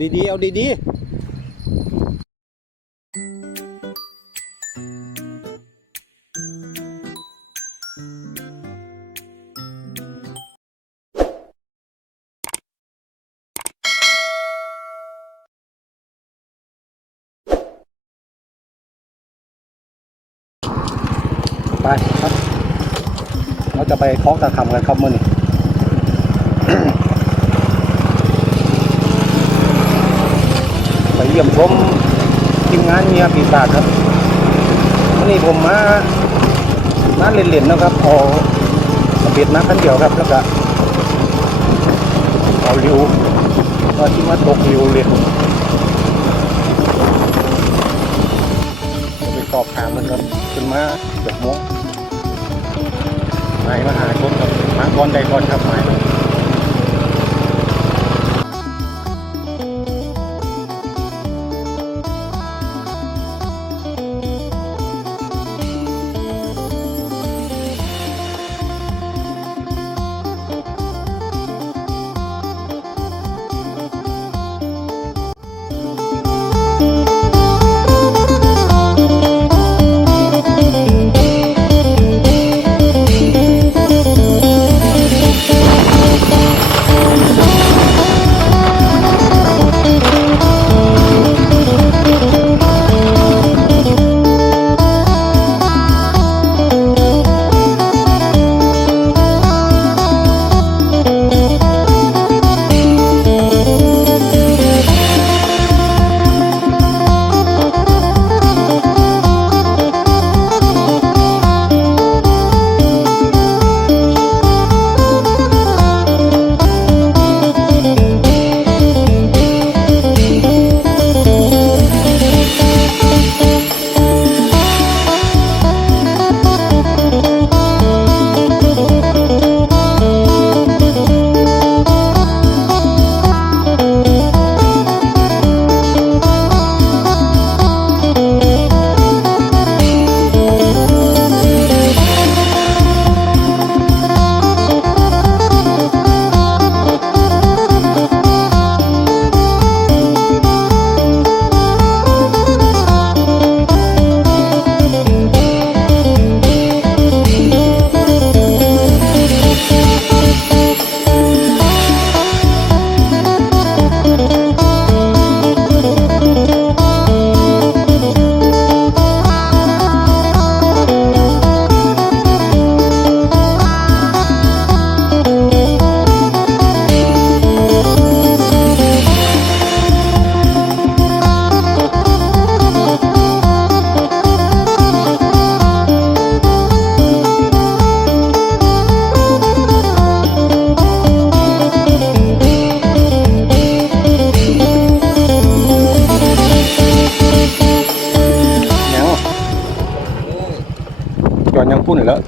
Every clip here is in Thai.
ดีๆ เอาดีๆไปครับ เราจะไปคล้องตะคำกันครับมื่อนี้ ไปเยี่ยมชมทีมงานเมียปีศาจครับวันนี้ผมมามาเล่นๆนะครับเอาเบ็ดมาคันเดียวครับแล้วก็เอาริวว่าที่มาตกริวเล่นไปสอบถามมันครับขึ้นมาเกือบโมงหมายมาหาคนครับมาก่อนใดก่อนครับหมาย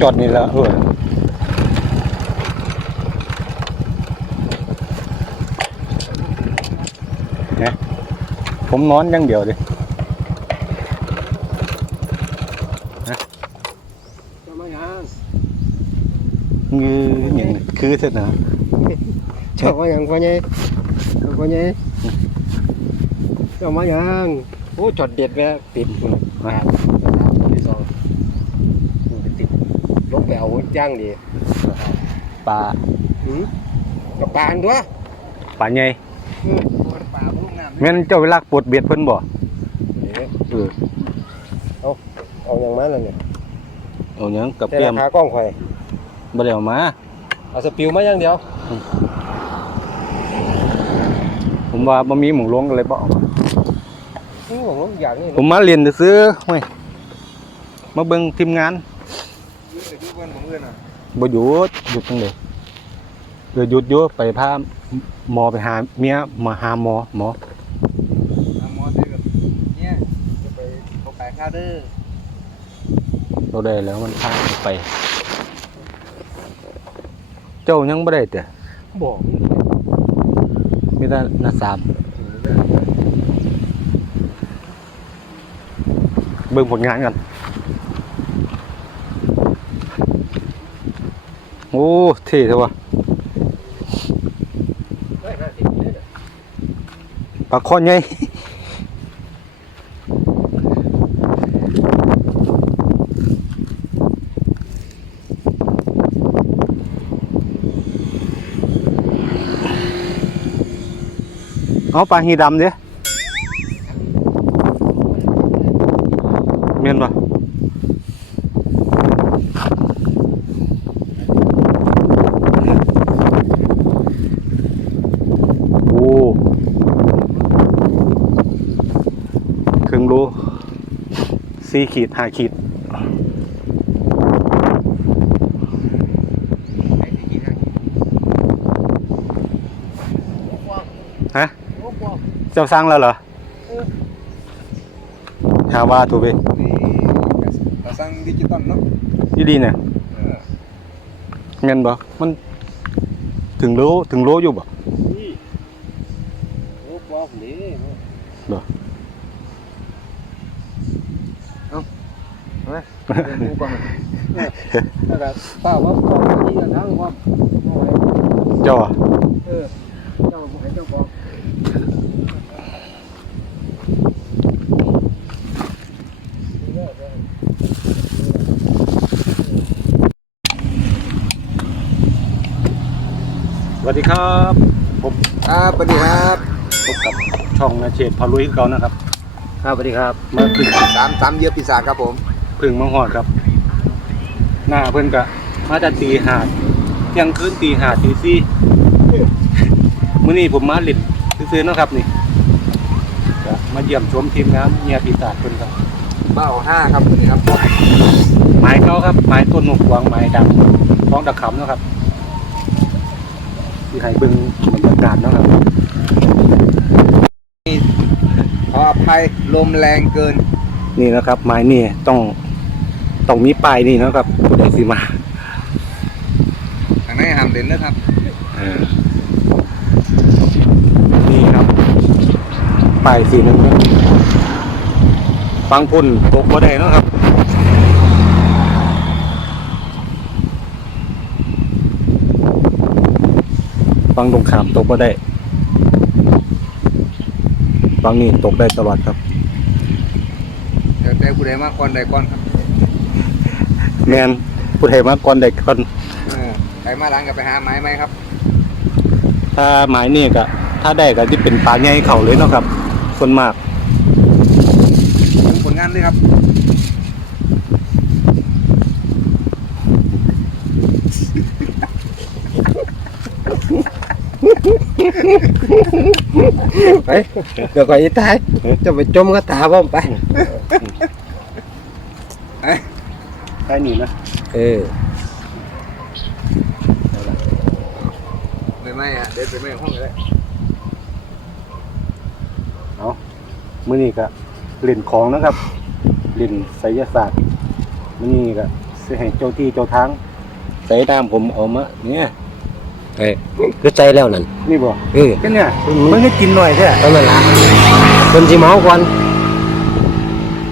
จอดนี่แล้วเออเนี่ยผมนอนอย่างเดียวเลยจะมายังงืออย่างนี้คือเสร็จนะจะมายังพ่อใหญ่พ่อใหญ่จะมายังโอ้จอดเด็ดแม่ติดคุณแปดที่สองติด ลงไปเอาย่างดีปลาหืมกับปานด้วยปลาใหญ่อืมปลาลูกน้ำแม่นเจ้าเวลาปลดเบียดเพิ่นบ่นี่เออเอาอย่างมาแล้วเนี่ยเอาหยังกับแต่เปียมราคากล้องข่อยบ่ได้เอามา เอาสปิวมาอย่างเดียวผมว่าบ่มีหม่องลงก็เลยบ่เอามานี่ผมว่าอย่างนี้ผมมาเรียนซื้อๆห้วยมาเบิ่งทีมงาน ยืดยืดวันของเพื่อนอะ บ่หยุดหยุดจังได๋เดี๋ยวหยุดอยู่ไปพาหมอไปหาเมียมาหาหมอหมอมอซื้อกับเนี่ยจะไปเขาไปค่าเด้อเราได้แล้วมันพาไป เจ้ายังบ่ได้แต่บอกมีแต่หน้าสามเบิ่งผลงานกัน โอ้เท่เถอะวะปลาคอนไงเอาปลาหีดำเด้อมียนปะโอ้ครึ่งโล สี่ขีดห้าขีดฮะเจ้าสร้างแล้วเหรอหาว่าถูกไปนี่กระสังดิจิตอลเนาะยี่ดีเนี่ยเออเงินบ่มันถึงโลถึงโลอยู่บ่นี่โอ้ปอกนี่เหรอ ดูก่อนแล้วก็ป้าว่าปอกนี่กันทั้งว่าเอาไว้เจ้าอะเออเจ้าบ่ให้เจ้าปอกสวัสดีครับผมครับสวัสดีครับพบกับช่องนาเชษพาลุยคือเก่านะครับ ครับสวัสดีครับ มาพึ่งสามสามเยียปีศาจครับผม พึ่งมังหอดครับ หน้าเพิ่นกะมาจะตีหาดเที่ยงคืนตีหาดตีสี่มื้อนี้ผมมาหลิดซื้อๆเนาะครับนี่ก็มาเยี่ยมชมทีมงานเมียปีศาจเพิ่นครับเบ้าห้าครับวันนี้ครับไม้เขาครับไม้ต้นนกหวางไม้ดังท้องตะขำเนาะครับที่ให้เบิ่งบรรยากาศเนาะครับขออภัยลมแรงเกิน นี่นะครับ ไม้นี่ต้อง ต้องมีป้ายนี่เนาะครับผู้ใดสิมาทางในห้ามเด่นนะครับเออนี่ครับป้ายสีหนึงนะฟังพุ่นตกบ่ได้เนาะครับฟังตรงขามตกบ่ได้ฟังนี่ตกได้ตลอดครับเดี๋ยวแต่ผู้ใดมาก่อนใดก่อนครับ แมนผู้ใดมาก่อนใดก่อนเออใครมาหลังก็ไปหาไม้ไหมครับ ถ้าหมายนี่ก็ถ้าได้ก็ที่เป็นปลาใหญ่เขาเลยเนาะครับ ส่วนมากดูผลงานด้วยครับไปเดี๋ยวก่อนอีตายจะไปจมก็ตาบ่ไป ได้หนีนะเออไปไหมอะเดินไปไหมห้องก็ได้มื้อนี้ก็เล่นของนะครับเล่นไสยศาสตร์มื้อนี้ก็สิให้เจ้าที่เจ้าทางใส่ตามผมเออกมาเนี่ยเอ้ยคือใจแล้วนั่นนี่บ่เออแค่เนี่ยมันก็กินหน่อยแท้ตอนนั้นล่ะคนสิเมาก่อน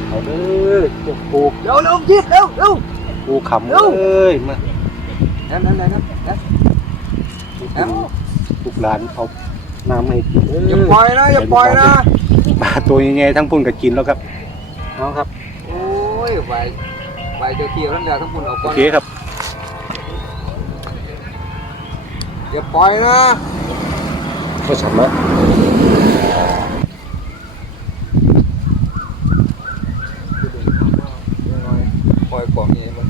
เอาเด้อเจ้า ปูเร็วเร็วยิบเร็วเร็วปูขำเอ้ยมานั่นนั่นนั่นนั่นนั่นลูกหลานเขาน้ำให้กินอย่าปล่อยนะอย่าปล่อยนะปลาตัวยังไงทั้งปุ่นก็กินแล้วครับเอาครับโอ้ยไหวไหวเจ้าที่เอาทั้งเดียวทั้งปุ่นออกโอก่อนเคครับอย่าปล่อยนะก็สามารถ ปล่อ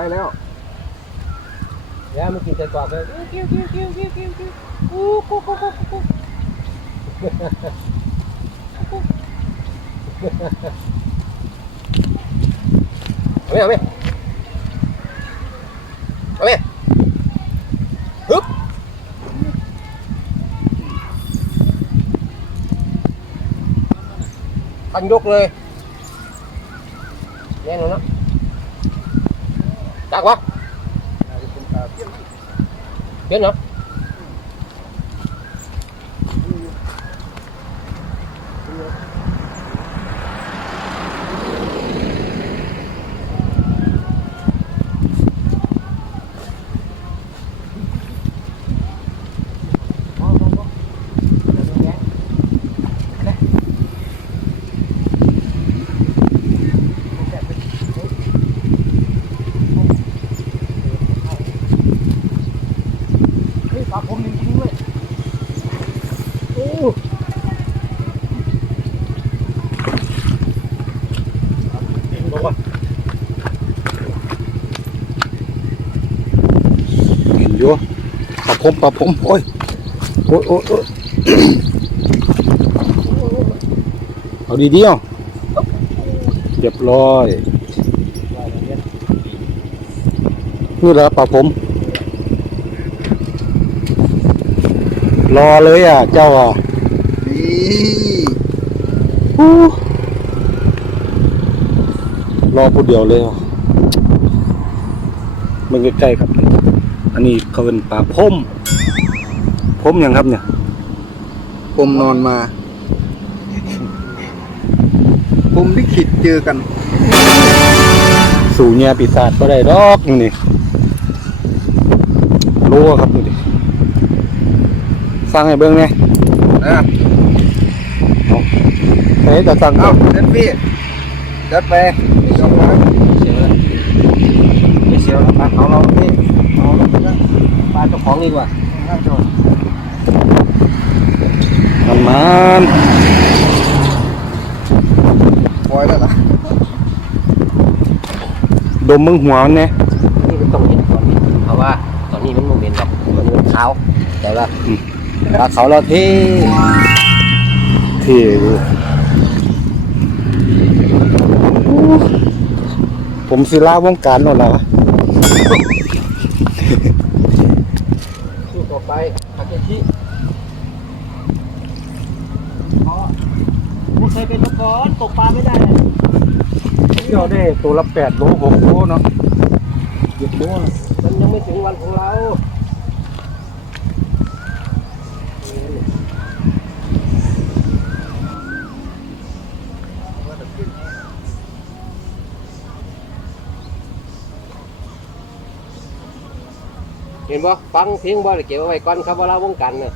ช่แล้วเนี่ยมันกินแต่กรอบเลยกิ้วกิ้วกิ้วกิ้วกิ้วกิ้วอู้กูกูกูกูเอาไหมเอาไหมเอาไหมฮึบตันยกเลยแน่นอนนะ จักวะเห็นเหรอ เฮ้ยปลาผมจริงๆด้วย โอ้ เห็นบอกว่าเห็นอยู่ปลา ผมปลาผมโอ้ยโอ้ยโอ้ยโอ้ยเอาดีเดียวเรียบร้อยนี่แหละปลาผม รอเลยอะ เจ้าอะนี่อู้รอผู้เดียวเลยอะมันใกล้ๆครับอันนี้ เขาเป็นปลาพมพมยังครับเนี่ยผมนอนมา ผมลิขิตเจอกัน สู่เงียปีศาจก็ได้ดอกนี่นี่รู้อะครับนี่ดิสร้างให้เบิ้งไงนะไหนจะสั่งเอ้าเด็ดพี่จัดไปยกมาเสียวแล้วไม่เสียวแล้วปลาของเราพี่เอาลงไปนะปลาเจ้าของดีกว่าห้ามโดนมันมันปล่อยแล้วล่ะดมมึงหัวมันไงนี่มันต้องเห็นก่อนเพราะว่าตอนนี้มันโมเมนต์หรอกตอนนี้มันขาวแต่ว่าปลาเขาเราที่เท่อยู่ผมสิลาวงการหน่อยละ สู้ต่อไปทาเกชิผู้เค ยเป็นมาก่อนตกปลาไม่ได้เที่ยวได้ตัวละแปดโลหกโลเนาะเจ็ดโลนะมันยังไม่ถึงวันของเราเห็นบ่ฟังเพลงบ่ได้เก็บเอาไว้ก่อนครับว่าเราวงกันน่ะ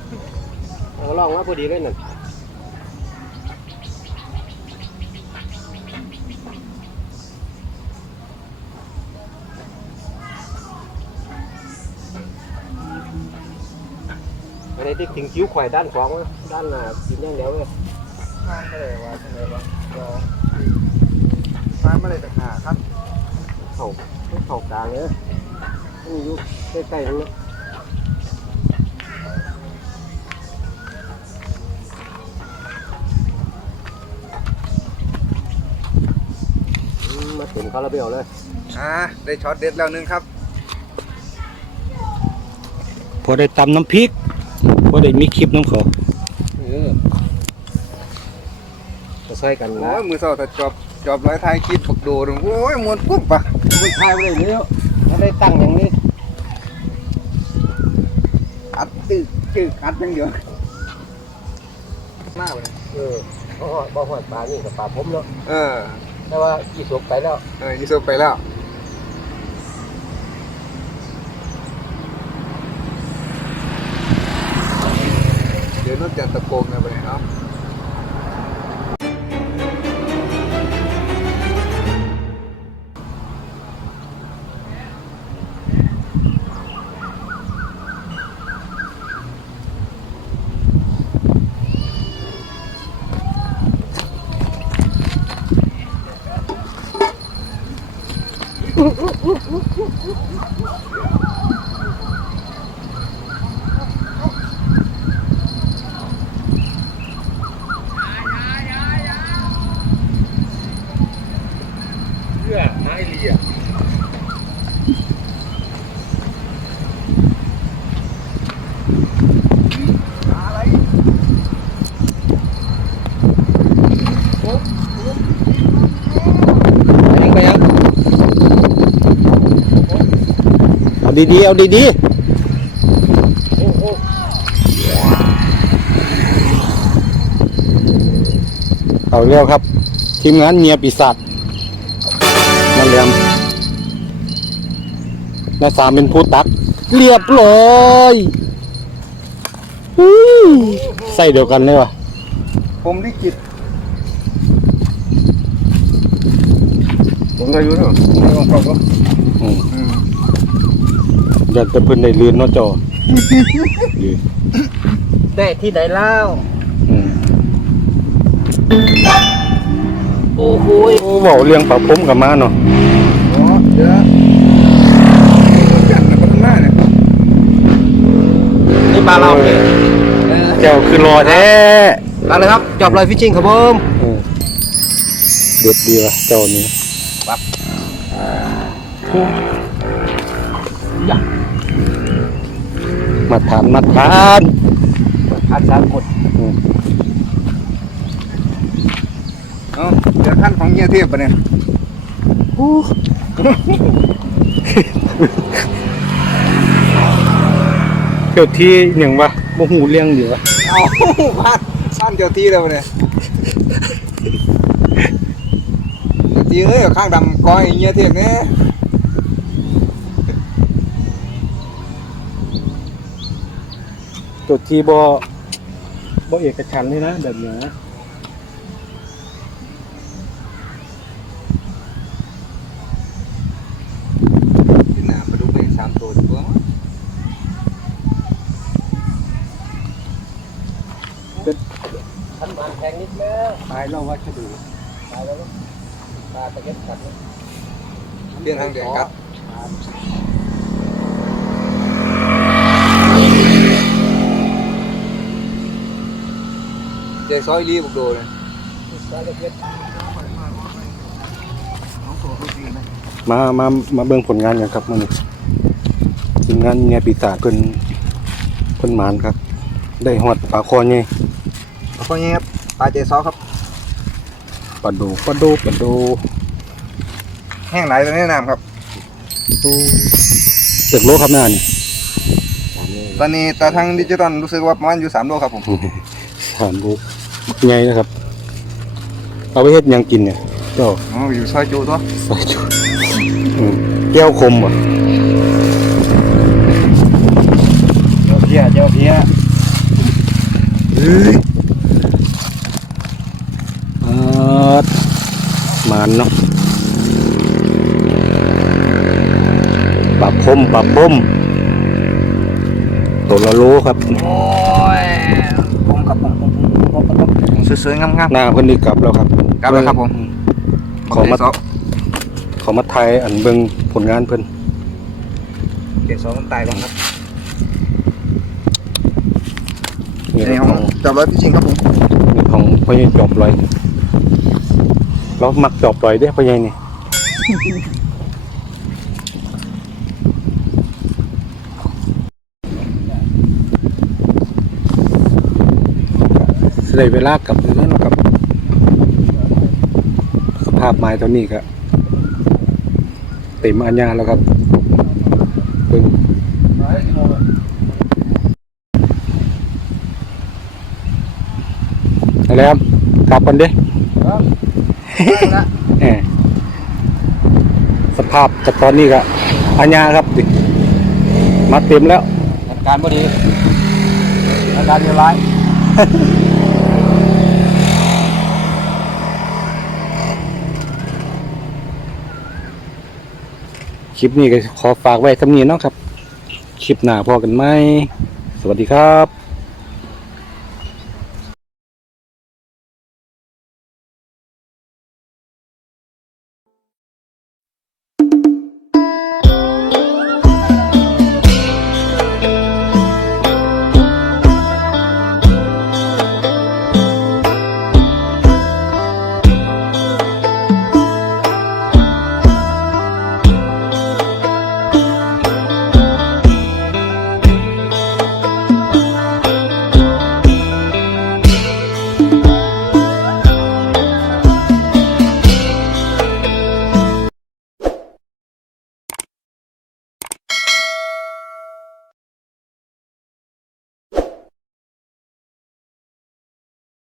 เอาลองมาพอดีเลยนั่น ที่ถึงคิ้วข่อยด้านสองนะด้านหน้ากินอย่างเดียวเลยมาไม่ได้ว่าทำไมวะรอมาไม่ได้ต่างหากครับเข่าเข่ากลางเลยนี่อยู่ใกล้ๆนั่นนะอืมมาถึงคาราเบลเลย อ่า ได้ช็อตเด็ดแล้วหนึงครับ พอได้ตำน้ำพริก พอได้มีคลิปน้ำเขาเออจะใส่กันโอ้นะยมือสอดแต่จอบจอบร้อยท้ายคิดปักโดดโอ้ยมวนปุ๊บปะมันทายไปเลยเนี่ยแล้วได้ตั้งอย่างนี้อัดตึกจึกอัดอย่างเดียวหน้าเลยเออบ่หอดบ่หอดปลานี่กับปลาผมเนาะเออแต่ว่าอีสกไปแล้วเออนี่สุกไปแล้ว เดี๋ยวนุ่นจะตะโกงนะไปเนาะ ดีๆ เอาดีๆเอาเร็วครับ ทีมงานเมียปีศาจนั่นแหลมนาสามเป็นผู้ตัก เรียบร้อยอุ้ยใส่เดียวกันเลยวะผมลิขิตผมก็อยู่เนาะไม่ต้องฟังก็ อืมอยากจะเพิ่นได้ลื่นเนาะจอลื่นได้ที่ไหนเล่าอืมโอ้โหโอ้เว้าเรื่องปลาผมกับมาเนาะอ๋อเดี๋ยวจันทร์นะพัฒนาเนี่ยนี่ปลาเราเนี่ยแก้วคือรอแท้ปลาเลยครับจอบลอยฟิชชิ่งครับผมเออเด็ดดีว่ะเจ้านี้ปั๊บ มาทานมาทานพันสามกดอืมเอ้าเดี๋ยวขั้นของเงียเทพปะเนี่ยเจ้าที่หยังวะบ่ฮู้เรื่องเดียววะเอาบ้านบ้านเจ้าที่แล้วปะเนี่ยเจ้าที่เอ้ยข้างดำก้อยเงียเทพเนี่ย จ้าที่บ่บ่เอกฉันเลยนะแบบนี้นะกินน้ำปลาดุกไปสามตัวตัวมั้งพันมันแพงนิดแล้วตายแล้วว่าจะดูตายแล้วปลาตะเก็บกัดเปลี่ยนทางแดงครับ เจ๊ซอยรีบุกโดเลยมามามาเบิ่งผลงานกันครับมื้อนี้ทีมงานเนี่ยปีศาจเพิ่นเพิ่นหมานครับ ได้ฮอดปลาคอใหญ่แล้วก็เงี้ยครับปลาเจซอครับปลาดูปลาดูปลาดูแห้งไหลตัวนี้น้ำครับเจ็ดโลครับหน้านี่ตอนนี้ตาทางดิจิตอลรู้สึกว่าประมาณอยู่สามโลครับผมสามโล ใหญ่นะครับ เอาไปเฮ็ดหยังกินเนี่ยเจ้าอ๋ออยู่ซอยจูตัวใส่ชุดอืมแก้วคมบ่เจ้าเพียเจ้าเพียเอ้ยอ่าหมานเนาะปลาพมปลาพมตัวละโลครับ โอ้ยผมกับผมผมผมผมผม สวยๆงามหน้าเพิ่นนี่กลับแล้วครับกลับแล้วครับผมอืๆขอมาเจซอขอมาไทยอันเบิ่งผลงานเพิ่นเจซอมันตายบ้างครับนี่ในขห้อองงจับร้อยพี่ชิงครับผมนี่ของพ่อใหญ่จอบลอยเรามักจอบลอยเด้พ่อใหญ่นี่ ได้เวลากลับแล้วเนาะครับ สภาพไม้ตัวนี้ก็เต็มอัญญาแล้วครับเบิ่งเอาแล้วกลับกันเด้เออสภาพกับตอนนี้ก็อัญญาครับดิมาเต็มแล้วอาการพอดีอาการเรียบร้อย คลิปนี้ก็ขอฝากไว้สำนีเนาะครับ คลิปหน้าพอกันไหม สวัสดีครับ